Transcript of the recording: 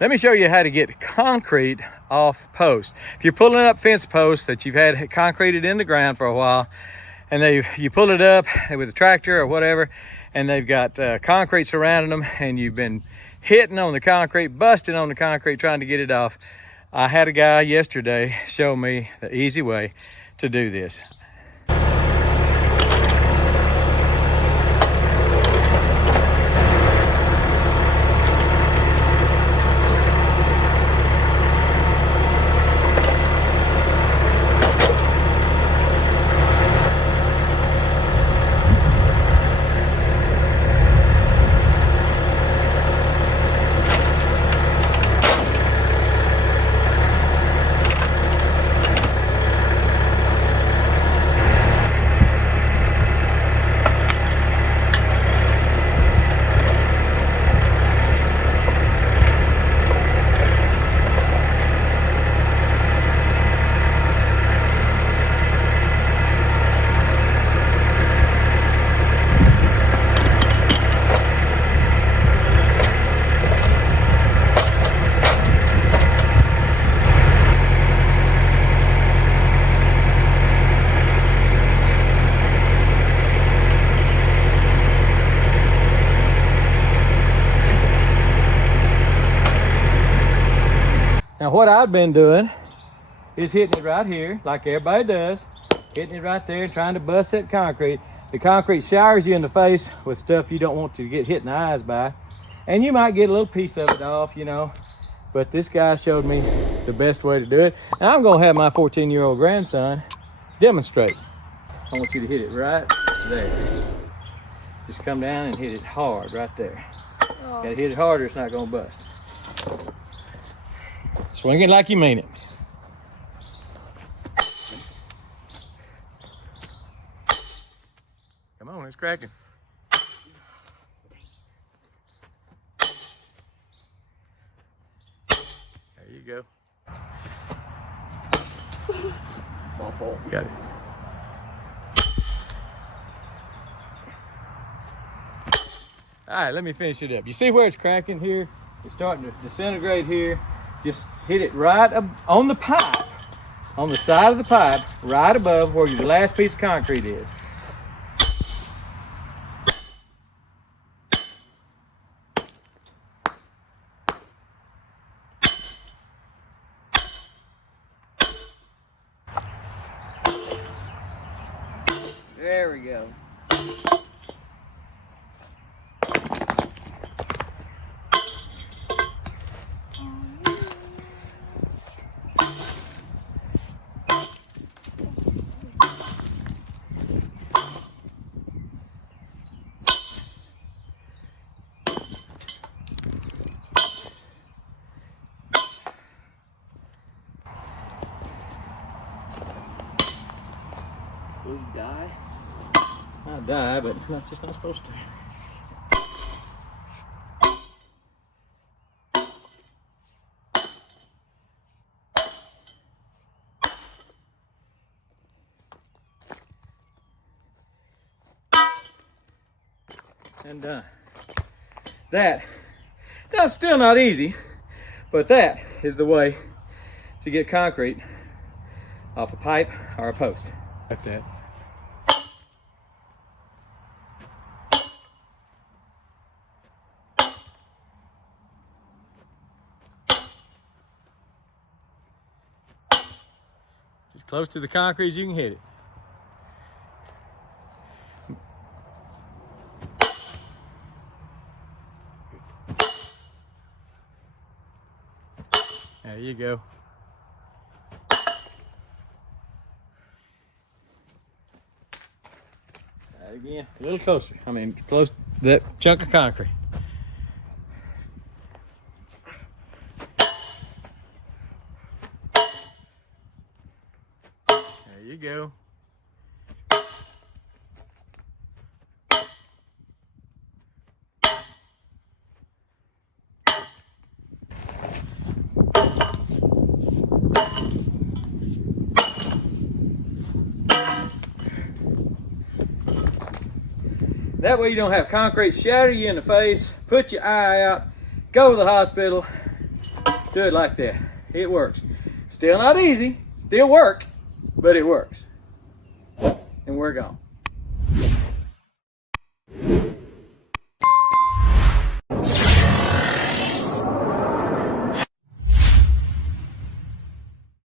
Let me show you how to get concrete off posts. If you're pulling up fence posts that you've had concreted in the ground for a while, and you pull it up with a tractor or whatever, and they've got concrete surrounding them, and you've been hitting on the concrete, busting on the concrete, trying to get it off. I had a guy yesterday show me the easy way to do this. Now what I've been doing is hitting it right here, like everybody does, hitting it right there and trying to bust that concrete. The concrete showers you in the face with stuff you don't want to get hit in the eyes by, and you might get a little piece of it off, you know, but this guy showed me the best way to do it. And I'm gonna have my 14-year-old grandson demonstrate. I want you to hit it right there. Just come down and hit it hard right there. Oh. Gotta hit it harder, it's not gonna bust. Swing it like you mean it. Come on, it's cracking. There you go. My fault. Got it. All right, let me finish it up. You see where it's cracking here? It's starting to disintegrate here. Just hit it right up on the pipe, on the side of the pipe, right above where your last piece of concrete is. There we go. Will you die? Not die, but that's just not supposed to. And that's still not easy, but that is the way to get concrete off a pipe or a post. Like that. As close to the concrete as you can hit it. There you go. Try it again, a little closer. I mean, close to that chunk of concrete. There you go. That way you don't have concrete shatter you in the face, put your eye out, go to the hospital, Do it like that. It works. Still not easy, still work, but it works. And we're gone.